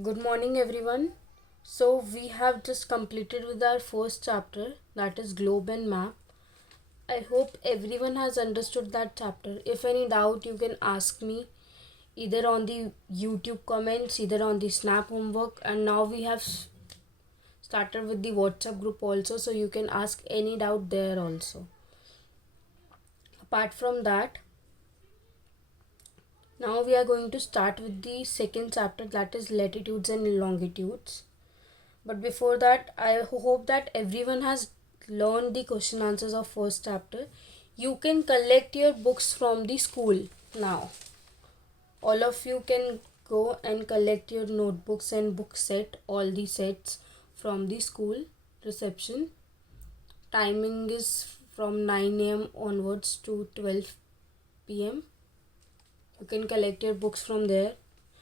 Good morning, everyone. So, we have just completed with our first chapter, that is Globe and Map. I hope everyone has understood that chapter. If any doubt, you can ask me either on the YouTube comments, either on the Snap homework, and now we have started with the WhatsApp group also, so you can ask any doubt there also. Apart from that, now we are going to start with the second chapter, that is Latitudes and Longitudes. But before that, I hope that everyone has learned the question answers of first chapter. You can collect your books from the school now. All of you can go and collect your notebooks and book set, all the sets from the school reception. Timing is from 9 a.m. onwards to 12 p.m. You can collect your books from there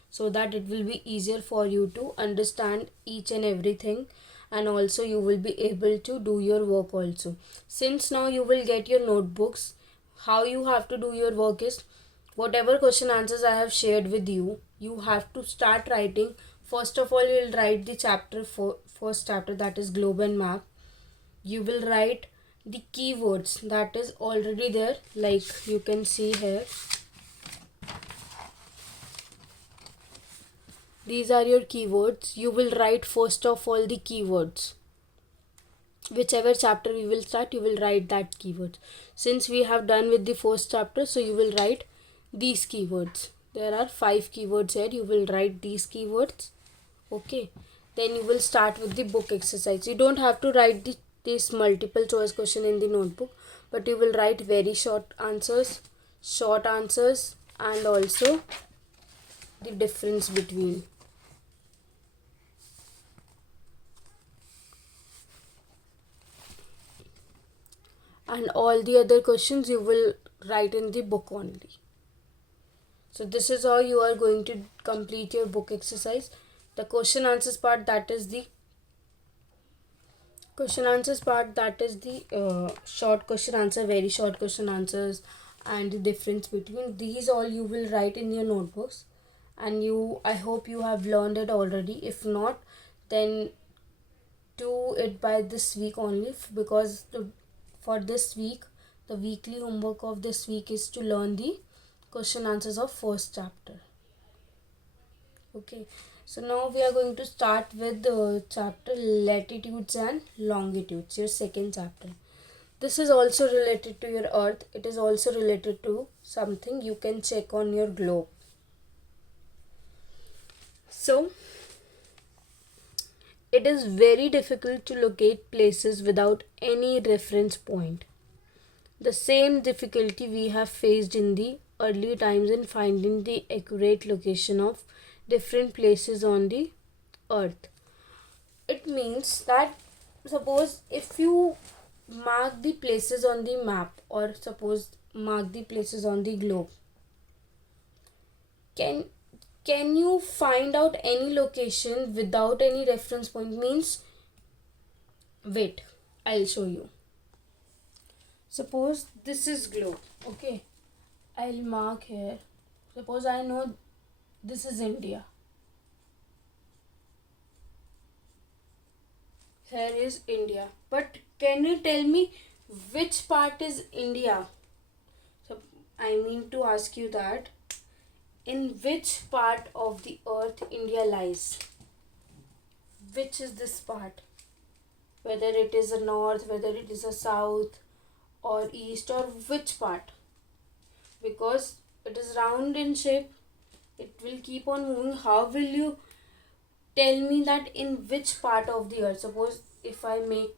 so that it will be easier for you to understand each and everything, and also you will be able to do your work also. Since now you will get your notebooks, how you have to do your work is whatever question answers I have shared with you, you have to start writing. First of all, you will write the chapter for first chapter, that is Globe and Map. You will write the keywords that is already there, like you can see here. These are your keywords. You will write first of all the keywords. Whichever chapter we will start, you will write that keyword. Since we have done with the first chapter, so you will write these keywords. There are 5 keywords here. You will write these keywords. Okay. Then you will start with the book exercise. You don't have to write this multiple choice question in the notebook, but you will write very short answers, and also the difference between. And all the other questions you will write in the book only. So this is how you are going to complete your book exercise. The question answers part, that is the short question answer, very short question answers, and the difference between these, all you will write in your notebooks. And I hope you have learned it already. If not, then do it by this week only, because for this week, the weekly homework of this week is to learn the question answers of first chapter. Okay, so now we are going to start with the chapter Latitudes and Longitudes, your second chapter. This is also related to your earth. It is also related to something you can check on your globe. So it is very difficult to locate places without any reference point. The same difficulty we have faced in the early times in finding the accurate location of different places on the earth. It means that, suppose if you mark the places on the map, or suppose mark the places on the globe, can you find out any location without any reference point? Means, wait, I'll show you. Suppose this is globe. Okay, I'll mark here. Suppose I know this is India. Here is India. But can you tell me which part is India? So I mean to ask you that, in which part of the earth India lies? Which is this part? Whether it is a north, whether it is a south or east, or which part? Because it is round in shape, it will keep on moving. How will you tell me that in which part of the earth? Suppose if I make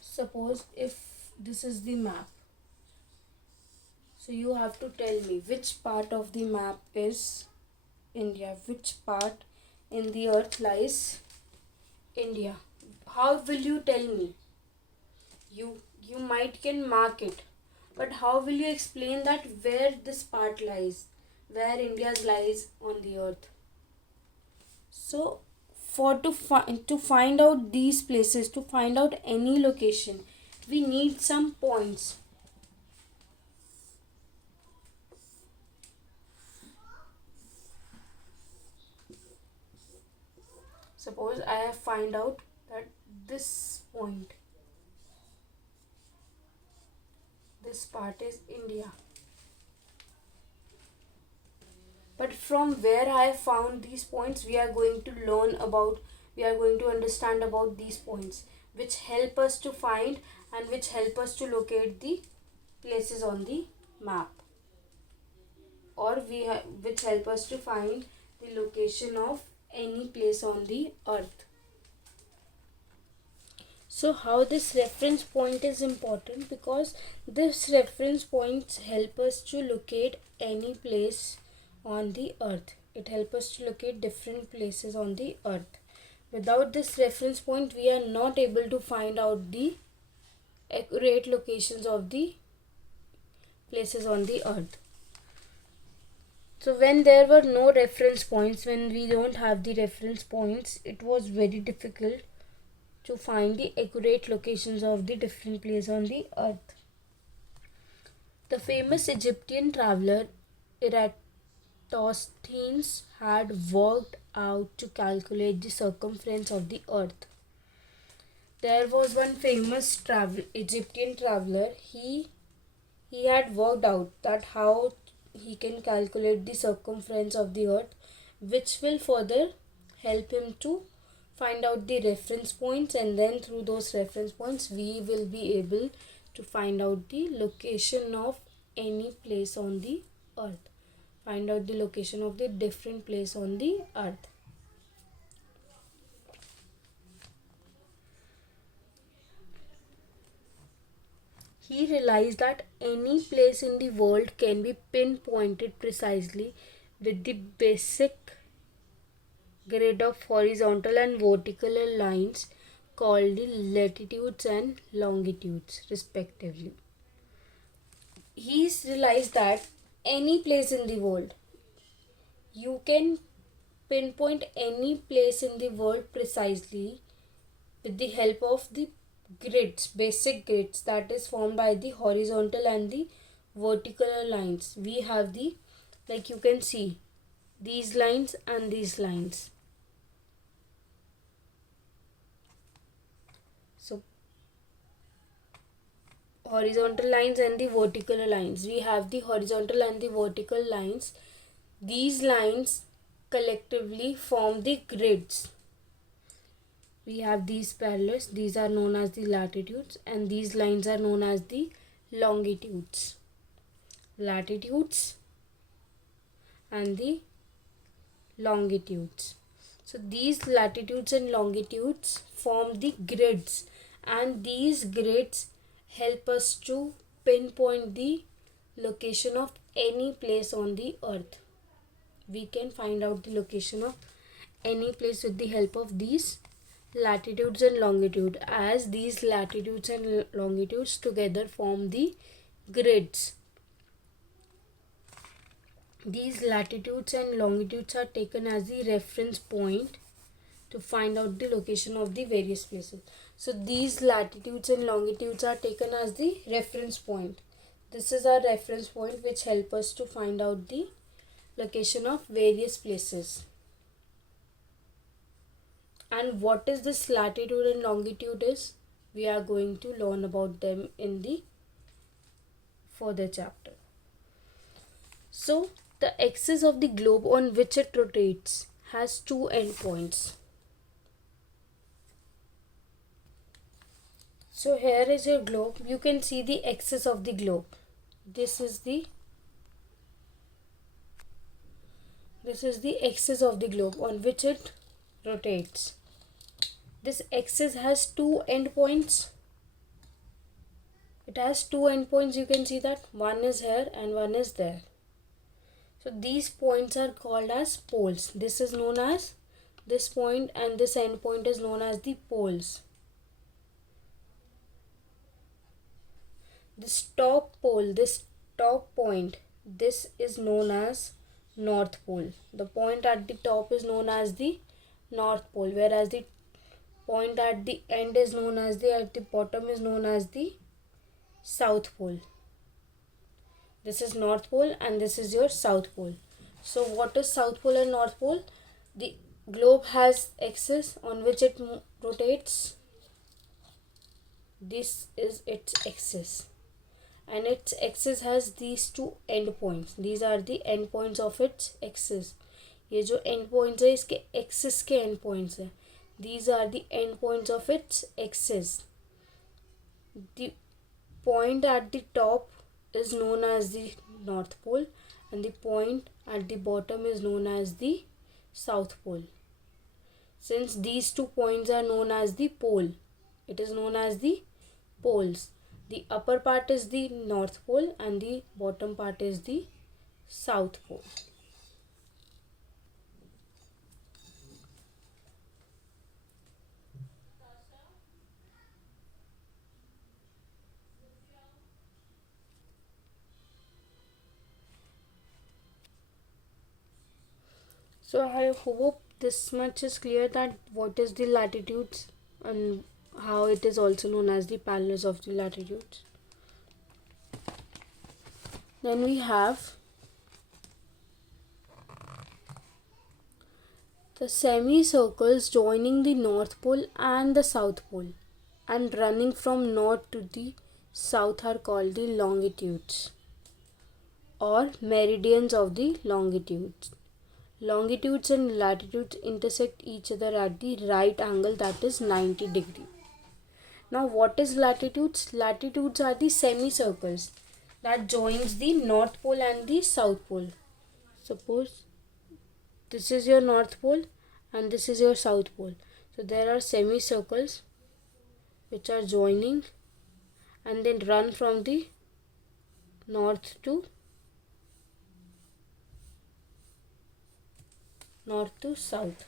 suppose if this is the map, so you have to tell me which part of the map is India, which part in the earth lies India. How will you tell me? You might can mark it, but how will you explain that where this part lies, where India's lies on the earth? So to find out these places, to find out any location, we need some points. suppose I have find out that this point, this part is India. But from where I have found these points, we are going to understand about these points, which help us to find and which help us to locate the places on the map, or which help us to find the location of any place on the earth. So how this reference point is important, because this reference points help us to locate any place on the earth. It helps us to locate different places on the earth. Without this reference point, we are not able to find out the accurate locations of the places on the earth. So when there were no reference points, when we don't have the reference points, it was very difficult to find the accurate locations of the different places on the earth. The famous Egyptian traveler Eratosthenes had worked out to calculate the circumference of the earth. There was one famous Egyptian traveler. He had worked out that how he can calculate the circumference of the earth, which will further help him to find out the reference points, and then through those reference points we will be able to find out the location of any place on the earth, find out the location of the different place on the earth. He realized that any place in the world can be pinpointed precisely with the basic grid of horizontal and vertical lines called the latitudes and longitudes respectively. He's realized that any place in the world, you can pinpoint any place in the world precisely with the help of the grids, basic grids that is formed by the horizontal and the vertical lines. We have the, like you can see, these lines and these lines. So horizontal lines and the vertical lines. We have the horizontal and the vertical lines. These lines collectively form the grids. We have these parallels, these are known as the latitudes, and these lines are known as the longitudes. Latitudes and the longitudes. So these latitudes and longitudes form the grids, and these grids help us to pinpoint the location of any place on the earth. We can find out the location of any place with the help of these latitudes and longitude, as these latitudes and longitudes together form the grids. These latitudes and longitudes are taken as the reference point to find out the location of the various places. So these latitudes and longitudes are taken as the reference point. This is our reference point which help us to find out the location of various places. And what is this latitude and longitude is? We are going to learn about them in the further chapter. So the axis of the globe on which it rotates has two endpoints. So here is your globe. You can see the axis of the globe. This is the axis of the globe on which it rotates. This axis has two endpoints. It has two endpoints. You can see that one is here and one is there. So these points are called as poles. This is known as this point, and this end point is known as the poles. This top pole, this top point, this is known as North Pole. The point at the top is known as the North Pole, whereas the point at the end is known as at the bottom is known as the South Pole. This is North Pole and this is your South Pole. So what is South Pole and North Pole? globe has axis on which it rotates. This is its axis, and its axis has these two endpoints. These are the endpoints of its axis. ये जो endpoints है इसके axis के endpoints है. These are the endpoints of its axis. The point at the top is known as the North Pole, and the point at the bottom is known as the South Pole. Since these two points are known as the pole, it is known as the poles. The upper part is the North Pole and the bottom part is the South Pole. So I hope this much is clear, that what is the latitudes and how it is also known as the parallels of the latitudes. Then we have the semicircles joining the North Pole and the South Pole and running from north to the south are called the longitudes or meridians of the longitudes. Longitudes and latitudes intersect each other at the right angle, that is 90 degree. Now what is latitudes? Latitudes are the semicircles that joins the North Pole and the South Pole. Suppose this is your North Pole and this is your South Pole. So there are semicircles which are joining and then run from the north to south.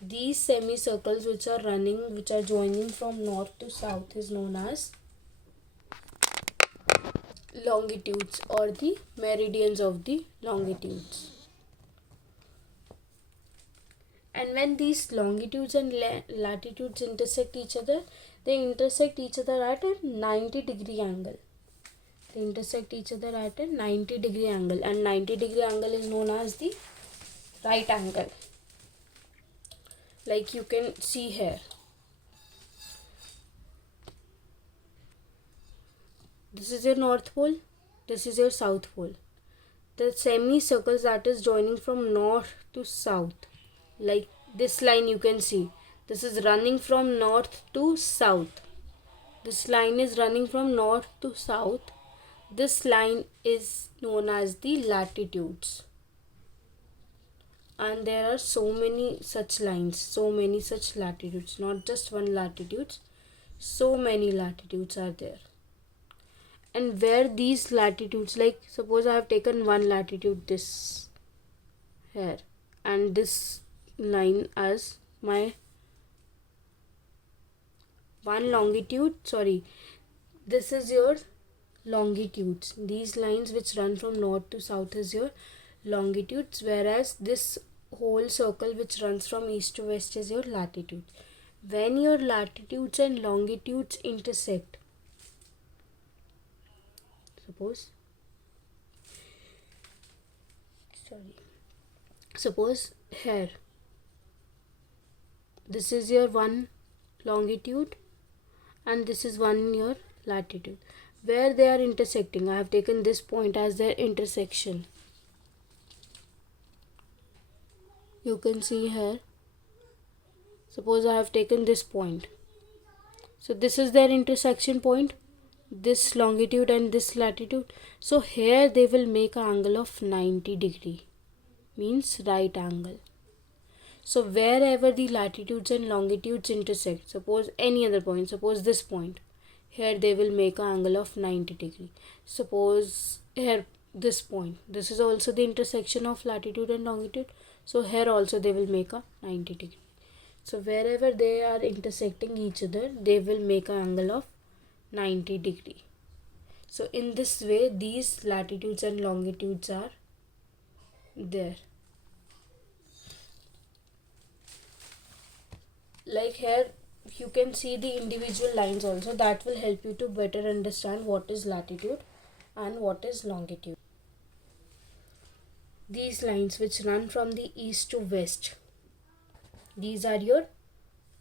These semicircles which are joining from north to south is known as longitudes or the meridians of the longitudes. And when these longitudes and latitudes intersect each other, they intersect each other at a 90 degree angle. They intersect each other at a 90 degree angle, and 90 degree angle is known as the right angle. Like you can see here. This is your North Pole, this is your South Pole. The semicircles that is joining from north to south, like this line you can see, this is running from north to south. This line is running from north to south. This line is known as the latitudes. And there are so many such lines, so many such latitudes, not just one latitudes, so many latitudes are there. And where these latitudes, like suppose I have taken one latitude this here and this line as my one longitude, this is your longitudes. These lines which run from north to south is your longitudes, whereas this whole circle which runs from east to west is your latitude. When your latitudes and longitudes intersect, suppose here this is your one longitude and this is one your latitude. Where they are intersecting, I have taken this point as their intersection. You can see here, suppose I have taken this point, so this is their intersection point, this longitude and this latitude. So here they will make an angle of 90 degree, means right angle. So wherever the latitudes and longitudes intersect, suppose any other point, suppose this point, here they will make an angle of 90 degree. Suppose here this point, this is also the intersection of latitude and longitude, so here also they will make a 90 degree. So wherever they are intersecting each other, they will make an angle of 90 degree. So in this way these latitudes and longitudes are there. Like here you can see the individual lines also, that will help you to better understand what is latitude and what is longitude. These lines which run from the east to west, These are your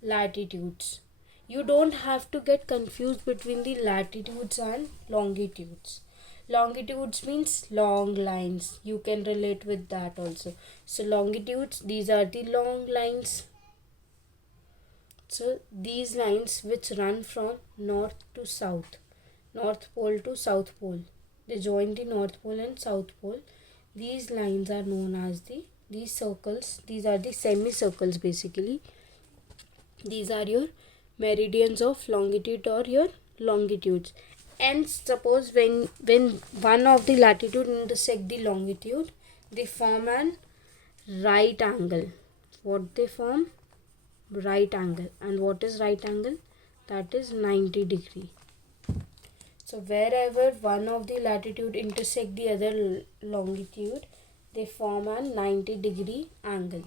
latitudes. You don't have to get confused between the latitudes and longitudes. Longitudes means long lines. You can relate with that also. So longitudes, these are the long lines. So these lines which run from north to south, north pole to south pole, they join the north pole and south pole. These lines are known as these circles. These are the semicircles basically. These are your meridians of longitude or your longitudes. And suppose when one of the latitude intersect the longitude, they form an right angle. What they form? Right angle. And what is right angle? That is 90 degree. So wherever one of the latitude intersect the other longitude, they form a 90 degree angle.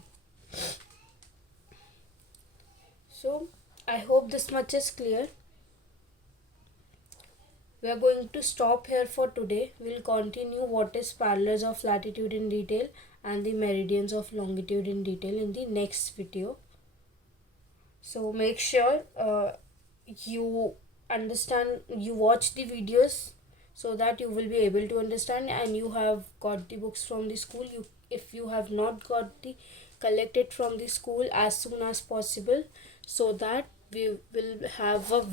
So I hope this much is clear. We are going to stop here for today. We'll continue what is parallels of latitude in detail and the meridians of longitude in detail in the next video. So make sure you understand, you watch the videos so that you will be able to understand, and you have got the books from the school. If you have not got the, collect it from the school as soon as possible, so that we will have a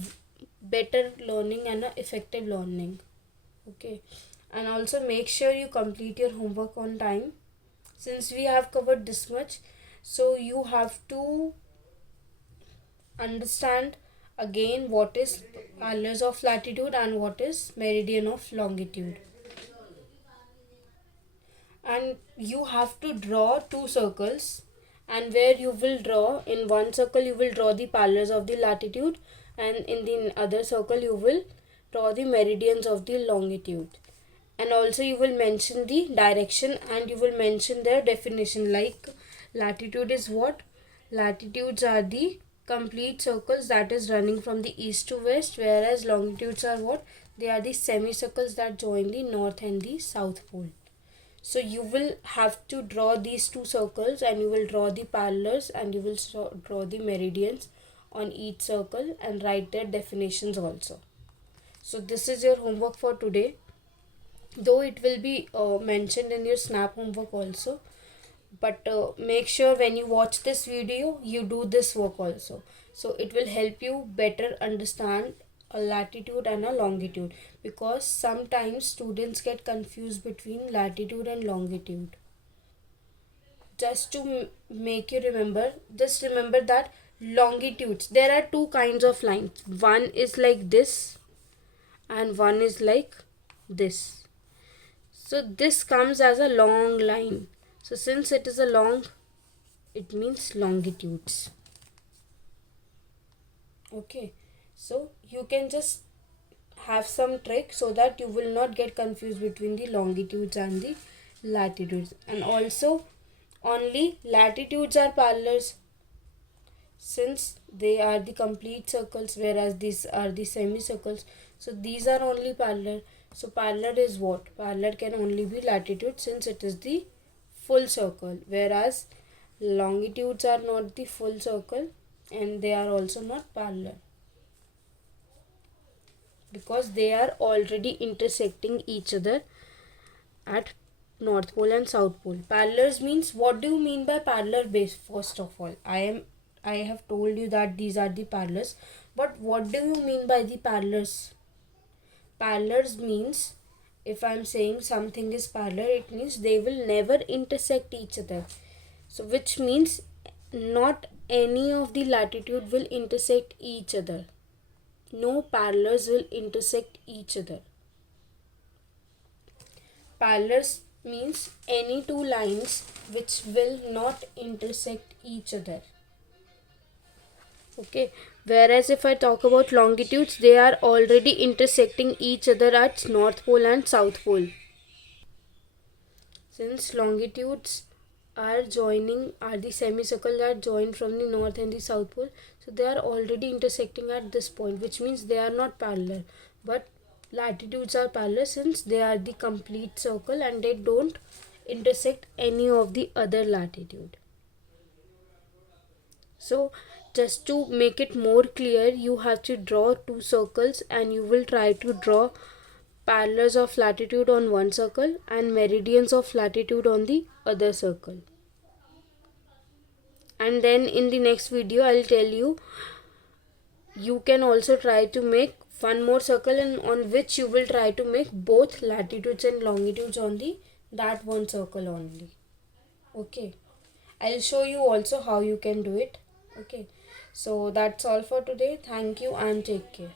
better learning and a effective learning. Okay, and also make sure you complete your homework on time. Since we have covered this much, so you have to understand again what is parallels of latitude and what is meridian of longitude. And you have to draw two circles, and where you will draw, in one circle you will draw the parallels of the latitude, and in the other circle you will draw the meridians of the longitude. And also you will mention the direction, and you will mention their definition. Like latitude is what? Latitudes are the complete circles that is running from the east to west, whereas longitudes are what? They are the semicircles that join the north and the south pole. So you will have to draw these two circles, and you will draw the parallels, and you will draw the meridians on each circle and write their definitions also. So this is your homework for today, though it will be mentioned in your snap homework also. But make sure when you watch this video you do this work also, so it will help you better understand a latitude and a longitude, because sometimes students get confused between latitude and longitude. Just to make you remember, just remember that longitudes, there are two kinds of lines. One is like this and one is like this. So this comes as a long line. So since it is a long, it means longitudes. Okay, so you can just have some trick so that you will not get confused between the longitudes and the latitudes. And also only latitudes are parallels, since they are the complete circles, whereas these are the semicircles. So these are only parallel. So parallel is what? Parallel can only be latitude, since it is the full circle, whereas longitudes are not the full circle and they are also not parallel, because they are already intersecting each other at north pole and south pole. Parallels means, what do you mean by parallel base? First of all, I have told you that these are the parallels, but what do you mean by the parallels? Parallels means, if I'm saying something is parallel, it means they will never intersect each other. So which means not any of the latitude will intersect each other. No parallels will intersect each other. Parallels means any two lines which will not intersect each other. Okay, whereas if I talk about longitudes, they are already intersecting each other at north pole and south pole. Since longitudes are the semicircle that join from the north and the south pole, so they are already intersecting at this point, which means they are not parallel. But latitudes are parallel, since they are the complete circle and they don't intersect any of the other latitude. So just to make it more clear, you have to draw two circles and you will try to draw parallels of latitude on one circle and meridians of latitude on the other circle. And then in the next video I'll tell you, you can also try to make one more circle and on which you will try to make both latitudes and longitudes on the that one circle only. Okay, I'll show you also how you can do it. Okay, so that's all for today. Thank you and take care.